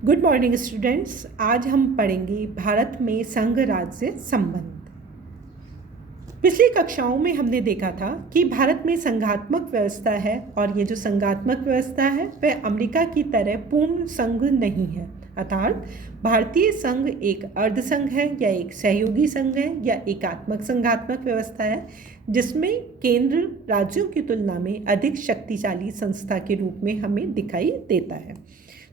Good morning students. आज हम पढ़ेंगे भारत में संघ राज्य संबंध। पिछली कक्षाओं में हमने देखा था कि भारत में संघात्मक व्यवस्था है और ये जो संघात्मक व्यवस्था है वह अमेरिका की तरह पूर्ण संघ नहीं है। अर्थात भारतीय संघ एक अर्ध संघ है या एक सहयोगी संघ है या एकात्मक संघात्मक व्यवस्था है, जिसमें केंद्र राज्यों की तुलना में अधिक शक्तिशाली संस्था के रूप में हमें दिखाई देता है।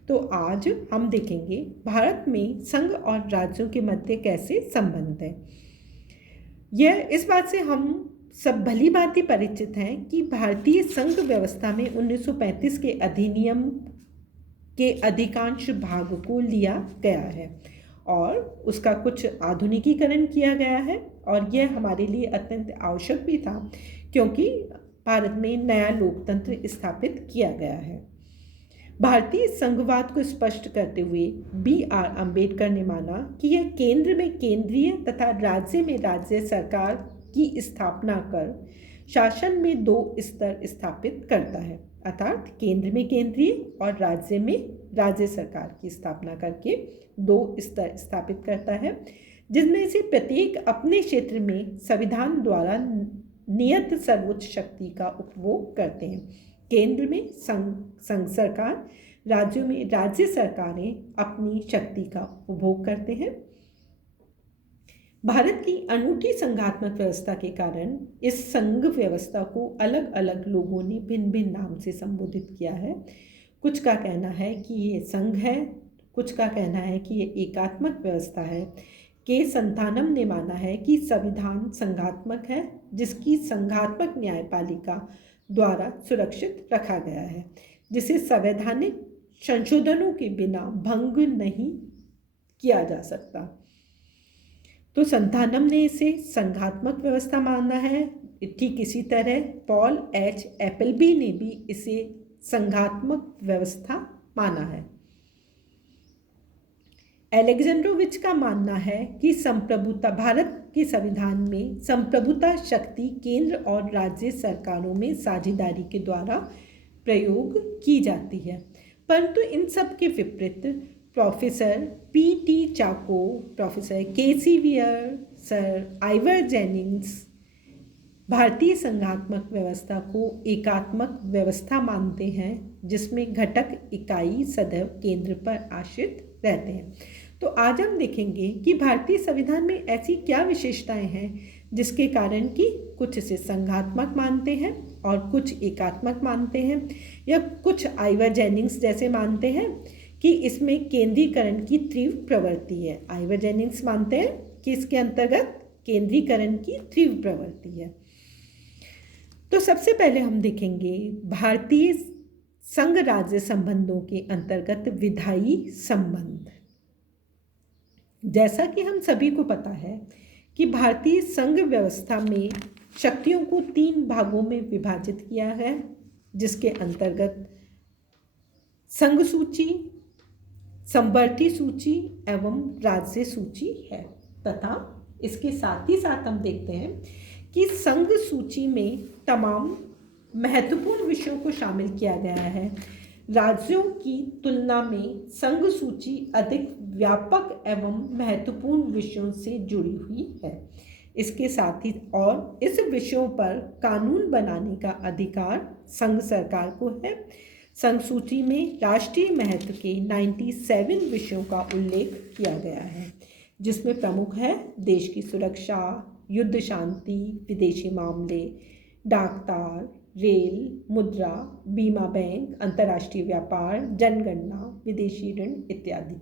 तो आज हम देखेंगे भारत में संघ और राज्यों के मध्य कैसे संबंध है। यह इस बात से हम सब भली भांति परिचित हैं कि भारतीय संघ व्यवस्था में 1935 के अधिनियम के अधिकांश भाग को लिया गया है और उसका कुछ आधुनिकीकरण किया गया है, और यह हमारे लिए अत्यंत आवश्यक भी था क्योंकि भारत में नया लोकतंत्र स्थापित किया गया है। भारतीय संघवाद को स्पष्ट करते हुए B.R. अम्बेडकर ने माना कि यह केंद्र में केंद्रीय तथा राज्य में राज्य सरकार की स्थापना कर शासन में दो स्तर स्थापित करता है। अर्थात केंद्र में केंद्रीय और राज्य में राज्य सरकार की स्थापना करके दो स्तर स्थापित करता है, जिनमें से प्रत्येक अपने क्षेत्र में संविधान द्वारा नियत सर्वोच्च शक्ति का उपभोग करते हैं। केंद्र में संघ सरकार, राज्यों में राज्य सरकारें अपनी शक्ति का उपभोग करते हैं। भारत की अनूठी संघात्मक व्यवस्था के कारण इस संघ व्यवस्था को अलग अलग लोगों ने भिन्न भिन्न नाम से संबोधित किया है। कुछ का कहना है कि ये संघ है, कुछ का कहना है कि ये एकात्मक व्यवस्था है। के संथानम ने माना है कि संविधान संघात्मक है, जिसकी संघात्मक न्यायपालिका द्वारा सुरक्षित रखा गया है, जिसे संवैधानिक संशोधनों के बिना भंग नहीं किया जा सकता। तो संथानम ने इसे संघात्मक व्यवस्था माना है। ठीक इसी तरह पॉल एच एपलबी ने भी इसे संघात्मक व्यवस्था माना है। एलेक्जेंड्रोविच का मानना है कि संप्रभुता भारत के संविधान में संप्रभुता शक्ति केंद्र और राज्य सरकारों में साझेदारी के द्वारा प्रयोग की जाती है, परंतु इन सब के विपरीत professor P.T. Chacko, professor K.C. Wheare, sir Ivor Jennings भारतीय संघात्मक व्यवस्था को एकात्मक व्यवस्था मानते हैं, जिसमें घटक इकाई सदैव केंद्र पर आश्रित रहते हैं। तो आज हम देखेंगे कि भारतीय संविधान में ऐसी क्या विशेषताएं हैं जिसके कारण कि कुछ इसे संघात्मक मानते हैं और कुछ एकात्मक मानते हैं, या कुछ आइवर जेनिंग्स जैसे मानते हैं कि इसमें केंद्रीकरण की तीव्र प्रवृत्ति है। आइवर जेनिंग्स मानते हैं कि इसके अंतर्गत केंद्रीकरण की तीव्र प्रवृत्ति है। तो सबसे पहले हम देखेंगे भारतीय संघ राज्य संबंधों के अंतर्गत विधायी संबंध। जैसा कि हम सभी को पता है कि भारतीय संघ व्यवस्था में शक्तियों को 3 भागों में विभाजित किया है, जिसके अंतर्गत संघ सूची, समवर्ती सूची एवं राज्य सूची है। तथा इसके साथ ही साथ हम देखते हैं कि संघ सूची में तमाम महत्वपूर्ण विषयों को शामिल किया गया है। राज्यों की तुलना में संघ सूची अधिक व्यापक एवं महत्वपूर्ण विषयों से जुड़ी हुई है। इसके साथ ही और इस विषयों पर कानून बनाने का अधिकार संघ सरकार को है। संघ सूची में राष्ट्रीय महत्व के 97 विषयों का उल्लेख किया गया है, जिसमें प्रमुख है देश की सुरक्षा, युद्ध शांति, विदेशी मामले, डाकतार, रेल, मुद्रा, बीमा बैंक, अंतर्राष्ट्रीय व्यापार, जनगणना, विदेशी ऋण इत्यादि।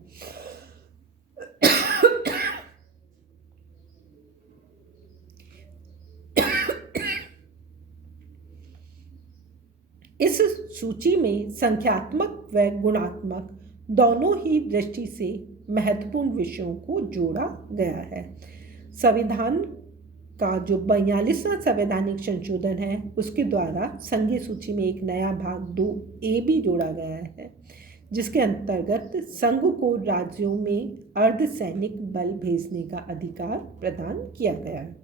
इस सूची में संख्यात्मक व गुणात्मक दोनों ही दृष्टि से महत्वपूर्ण विषयों को जोड़ा गया है। संविधान का जो 42वां संवैधानिक संशोधन है, उसके द्वारा संघीय सूची में एक नया भाग 2A भी जोड़ा गया है, जिसके अंतर्गत संघ को राज्यों में अर्धसैनिक बल भेजने का अधिकार प्रदान किया गया है।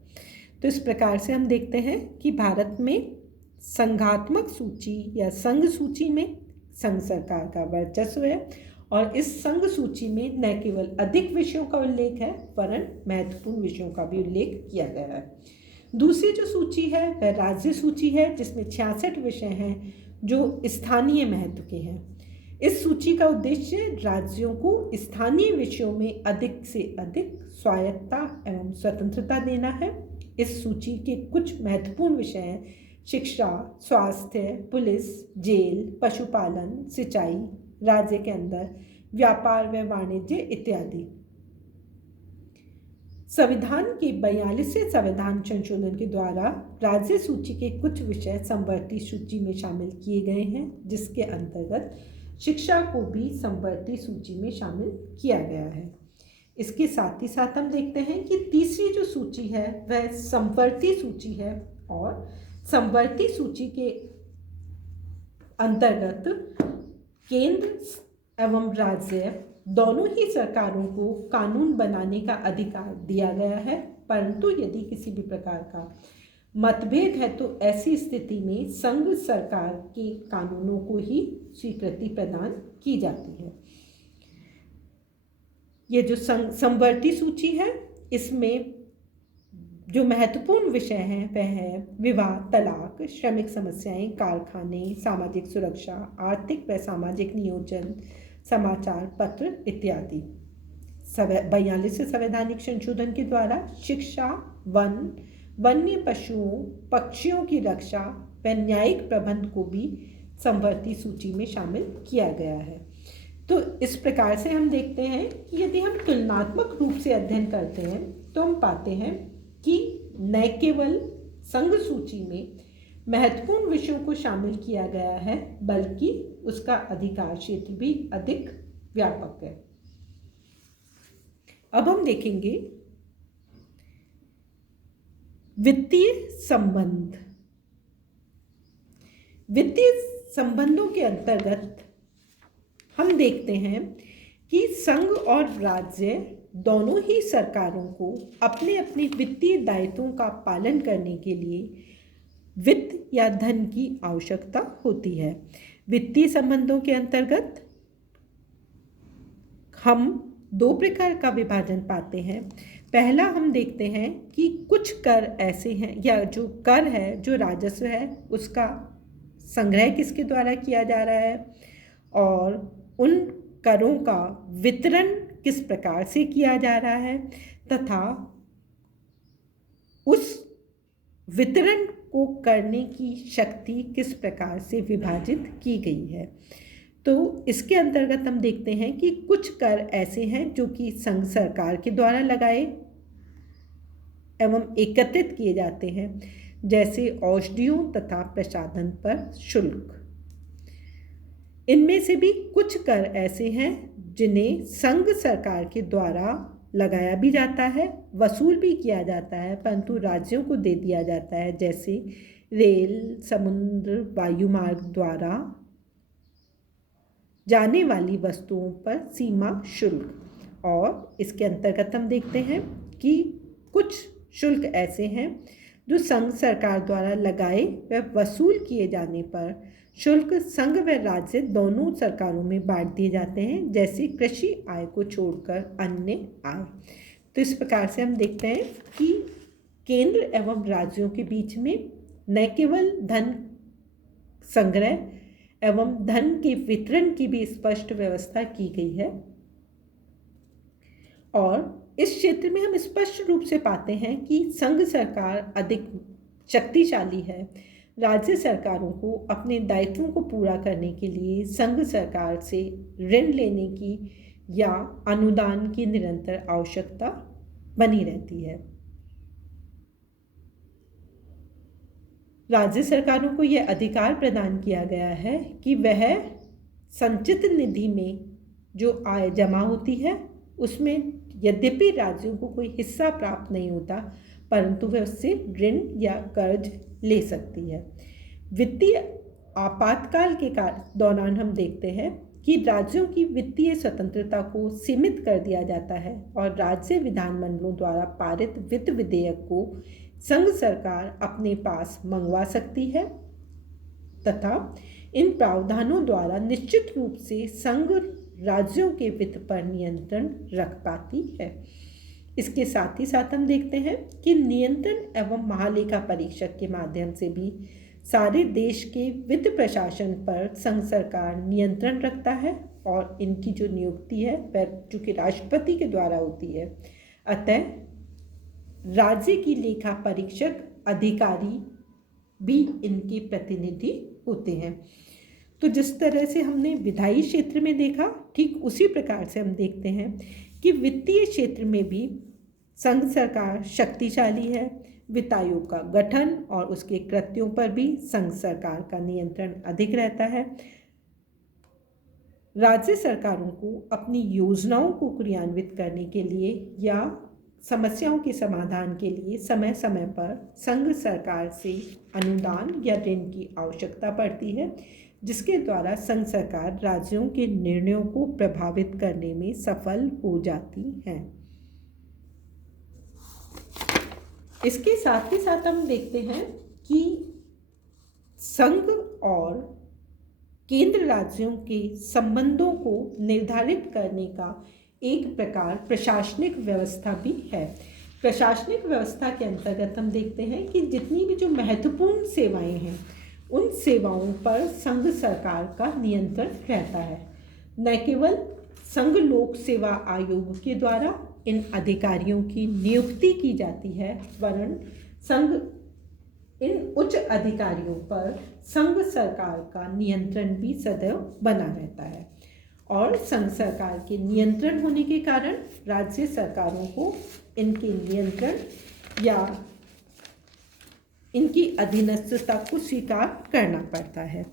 तो इस प्रकार से हम देखते हैं कि भारत में संघात्मक सूची या संघ सूची में संघ सरकार का वर्चस्व है और इस संघ सूची में न केवल अधिक विषयों का उल्लेख है वरन महत्वपूर्ण विषयों का भी उल्लेख किया गया है। दूसरी जो सूची है वह राज्य सूची है, जिसमें 66 विषय हैं जो स्थानीय महत्व के हैं। इस सूची का उद्देश्य राज्यों को स्थानीय विषयों में अधिक से अधिक स्वायत्तता एवं स्वतंत्रता देना है। इस सूची के कुछ महत्वपूर्ण विषय हैं शिक्षा, स्वास्थ्य, पुलिस, जेल, पशुपालन, सिंचाई, राज्य के अंदर व्यापार व वाणिज्य इत्यादि। संविधान के 42वें संविधान संशोधन के द्वारा राज्य सूची के कुछ विषय समवर्ती सूची में शामिल किए गए हैं, जिसके अंतर्गत शिक्षा को भी समवर्ती सूची में शामिल किया गया है। इसके साथ ही साथ हम देखते हैं कि तीसरी जो सूची है वह समवर्ती सूची है और समवर्ती सूची के अंतर्गत केंद्र एवं राज्य दोनों ही सरकारों को कानून बनाने का अधिकार दिया गया है, परंतु यदि किसी भी प्रकार का मतभेद है तो ऐसी स्थिति में संघ सरकार के कानूनों को ही स्वीकृति प्रदान की जाती है। ये जो समवर्ती सूची है इसमें जो महत्वपूर्ण विषय हैं वह है विवाह, तलाक, श्रमिक समस्याएं, कारखाने, सामाजिक सुरक्षा, आर्थिक व सामाजिक नियोजन, समाचार पत्र इत्यादि। 42वें संवैधानिक संशोधन के द्वारा शिक्षा, वन, वन्य पशुओं, पक्षियों की रक्षा व न्यायिक प्रबंध को भी समवर्ती सूची में शामिल किया गया है। तो इस प्रकार से हम देखते हैं कि यदि हम तुलनात्मक रूप से अध्ययन करते हैं तो हम पाते हैं कि न केवल संघ सूची में महत्वपूर्ण विषयों को शामिल किया गया है बल्कि उसका अधिकार क्षेत्र भी अधिक व्यापक है। अब हम देखेंगे वित्तीय संबंध। वित्तीय संबंधों के अंतर्गत हम देखते हैं कि संघ और राज्य दोनों ही सरकारों को अपने अपने वित्तीय दायित्वों का पालन करने के लिए वित्त या धन की आवश्यकता होती है। वित्तीय संबंधों के अंतर्गत हम दो प्रकार का विभाजन पाते हैं। पहला हम देखते हैं कि कुछ कर ऐसे हैं या जो कर है, जो राजस्व है, उसका संग्रह किसके द्वारा किया जा रहा है और उन करों का वितरण किस प्रकार से किया जा रहा है तथा उस वितरण को करने की शक्ति किस प्रकार से विभाजित की गई है। तो इसके अंतर्गत हम देखते हैं कि कुछ कर ऐसे हैं जो कि संघ सरकार के द्वारा लगाए एवं एकत्रित किए जाते हैं, जैसे औषधियों तथा प्रसाधन पर शुल्क। इनमें से भी कुछ कर ऐसे हैं जिन्हें संघ सरकार के द्वारा लगाया भी जाता है, वसूल भी किया जाता है, परंतु राज्यों को दे दिया जाता है, जैसे रेल, समुद्र, वायु मार्ग द्वारा जाने वाली वस्तुओं पर सीमा शुल्क। और इसके अंतर्गत हम देखते हैं कि कुछ शुल्क ऐसे हैं जो संघ सरकार द्वारा लगाए व वसूल किए जाने पर शुल्क संघ व राज्य दोनों सरकारों में बांट दिए जाते हैं, जैसे कृषि आय को छोड़कर अन्य आय। तो इस प्रकार से हम देखते हैं कि केंद्र एवं राज्यों के बीच में न केवल धन संग्रह एवं धन के वितरण की भी स्पष्ट व्यवस्था की गई है और इस क्षेत्र में हम स्पष्ट रूप से पाते हैं कि संघ सरकार अधिक शक्तिशाली है। राज्य सरकारों को अपने दायित्वों को पूरा करने के लिए संघ सरकार से ऋण लेने की या अनुदान की निरंतर आवश्यकता बनी रहती है। राज्य सरकारों को यह अधिकार प्रदान किया गया है कि वह संचित निधि में जो आय जमा होती है उसमें यद्यपि राज्यों को कोई हिस्सा प्राप्त नहीं होता, परंतु वह उससे ऋण या कर्ज ले सकती है। वित्तीय आपातकाल के दौरान हम देखते हैं कि राज्यों की वित्तीय स्वतंत्रता को सीमित कर दिया जाता है और राज्य विधानमंडलों द्वारा पारित वित्त विधेयक को संघ सरकार अपने पास मंगवा सकती है तथा इन प्रावधानों द्वारा निश्चित रूप से संघ राज्यों के वित्त पर नियंत्रण रख पाती है। इसके साथ ही साथ हम देखते हैं कि नियंत्रण एवं महालेखा परीक्षक के माध्यम से भी सारे देश के वित्त प्रशासन पर संघ सरकार नियंत्रण रखता है और इनकी जो नियुक्ति है वह चूँकि राष्ट्रपति के द्वारा होती है, अतः राज्य की लेखा परीक्षक अधिकारी भी इनके प्रतिनिधि होते हैं। तो जिस तरह से हमने विधायी क्षेत्र में देखा, ठीक उसी प्रकार से हम देखते हैं कि वित्तीय क्षेत्र में भी संघ सरकार शक्तिशाली है। वित्त आयोग का गठन और उसके कृत्यों पर भी संघ सरकार का नियंत्रण अधिक रहता है। राज्य सरकारों को अपनी योजनाओं को क्रियान्वित करने के लिए या समस्याओं के समाधान के लिए समय समय पर संघ सरकार से अनुदान या ऋण की आवश्यकता पड़ती है, जिसके द्वारा संघ सरकार राज्यों के निर्णयों को प्रभावित करने में सफल हो जाती है। इसके साथ ही साथ हम देखते हैं कि संघ और केंद्र राज्यों के संबंधों को निर्धारित करने का एक प्रकार प्रशासनिक व्यवस्था भी है। प्रशासनिक व्यवस्था के अंतर्गत हम देखते हैं कि जितनी भी जो महत्वपूर्ण सेवाएं हैं उन सेवाओं पर संघ सरकार का नियंत्रण रहता है। न केवल संघ लोक सेवा आयोग के द्वारा इन अधिकारियों की नियुक्ति की जाती है, वरन संघ इन उच्च अधिकारियों पर संघ सरकार का नियंत्रण भी सदैव बना रहता है और संघ सरकार के नियंत्रण होने के कारण राज्य सरकारों को इनके नियंत्रण या इनकी अधीनस्थता को स्वीकार करना पड़ता है।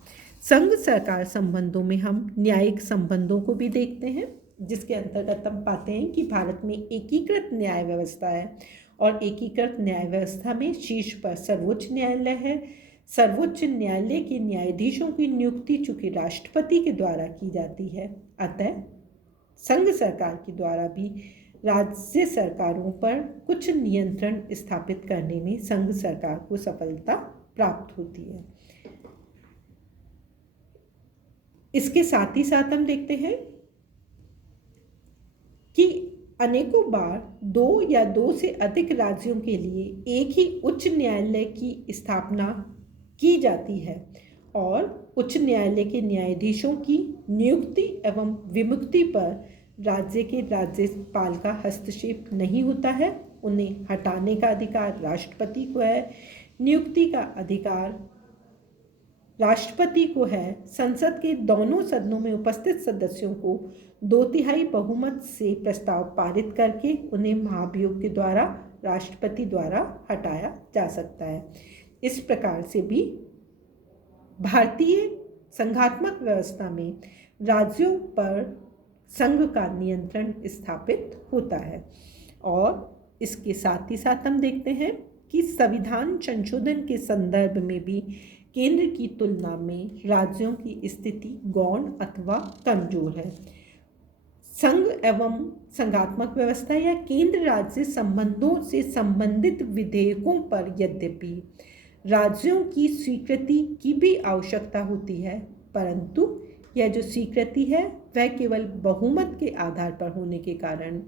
संघ सरकार संबंधों में हम न्यायिक संबंधों को भी देखते हैं, जिसके अंतर्गत हम पाते हैं कि भारत में एकीकृत न्याय व्यवस्था है और एकीकृत न्याय व्यवस्था में शीर्ष पर सर्वोच्च न्यायालय है। सर्वोच्च न्यायालय के न्यायाधीशों की नियुक्ति चूँकि राष्ट्रपति के द्वारा की जाती है, अतः संघ सरकार के द्वारा भी राज्य सरकारों पर कुछ नियंत्रण स्थापित करने में संघ सरकार को सफलता प्राप्त होती है। इसके साथ ही साथ हम देखते हैं कि अनेकों बार दो या दो से अधिक राज्यों के लिए एक ही उच्च न्यायालय की स्थापना की जाती है और उच्च न्यायालय के न्यायाधीशों की नियुक्ति एवं विमुक्ति पर राज्य के राज्यपाल का हस्तक्षेप नहीं होता है। उन्हें हटाने का अधिकार राष्ट्रपति को है, नियुक्ति का अधिकार राष्ट्रपति को है। संसद के दोनों सदनों में उपस्थित सदस्यों को 2/3 बहुमत से प्रस्ताव पारित करके उन्हें महाभियोग के द्वारा राष्ट्रपति द्वारा हटाया जा सकता है। इस प्रकार से भी भारतीय संघात्मक व्यवस्था में राज्यों पर संघ का नियंत्रण स्थापित होता है। और इसके साथ ही साथ हम देखते हैं कि संविधान संशोधन के संदर्भ में भी केंद्र की तुलना में राज्यों की स्थिति गौण अथवा कमजोर है। संघ एवं संघात्मक व्यवस्था या केंद्र राज्य संबंधों से संबंधित विधेयकों पर यद्यपि राज्यों की स्वीकृति की भी आवश्यकता होती है, परंतु यह जो स्वीकृति है वह केवल बहुमत के आधार पर होने के कारण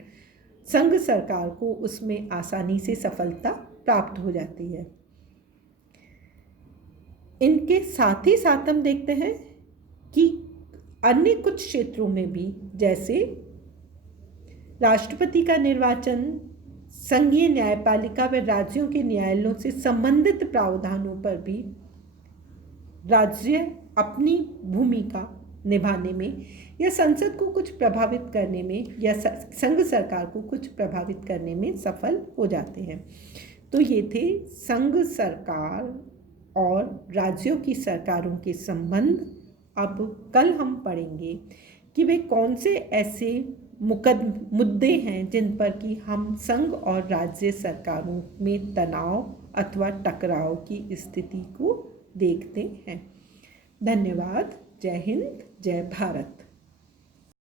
संघ सरकार को उसमें आसानी से सफलता प्राप्त हो जाती है। इनके साथ ही साथ हम देखते हैं कि अन्य कुछ क्षेत्रों में भी, जैसे राष्ट्रपति का निर्वाचन, संघीय न्यायपालिका व राज्यों के न्यायालयों से संबंधित प्रावधानों पर भी राज्य अपनी भूमिका निभाने में या संसद को कुछ प्रभावित करने में या संघ सरकार को कुछ प्रभावित करने में सफल हो जाते हैं। तो ये थे संघ सरकार और राज्यों की सरकारों के संबंध। अब कल हम पढ़ेंगे कि वे कौन से ऐसे मुद्दे हैं जिन पर कि हम संघ और राज्य सरकारों में तनाव अथवा टकराव की स्थिति को देखते हैं। धन्यवाद। जय हिंद, जय भारत।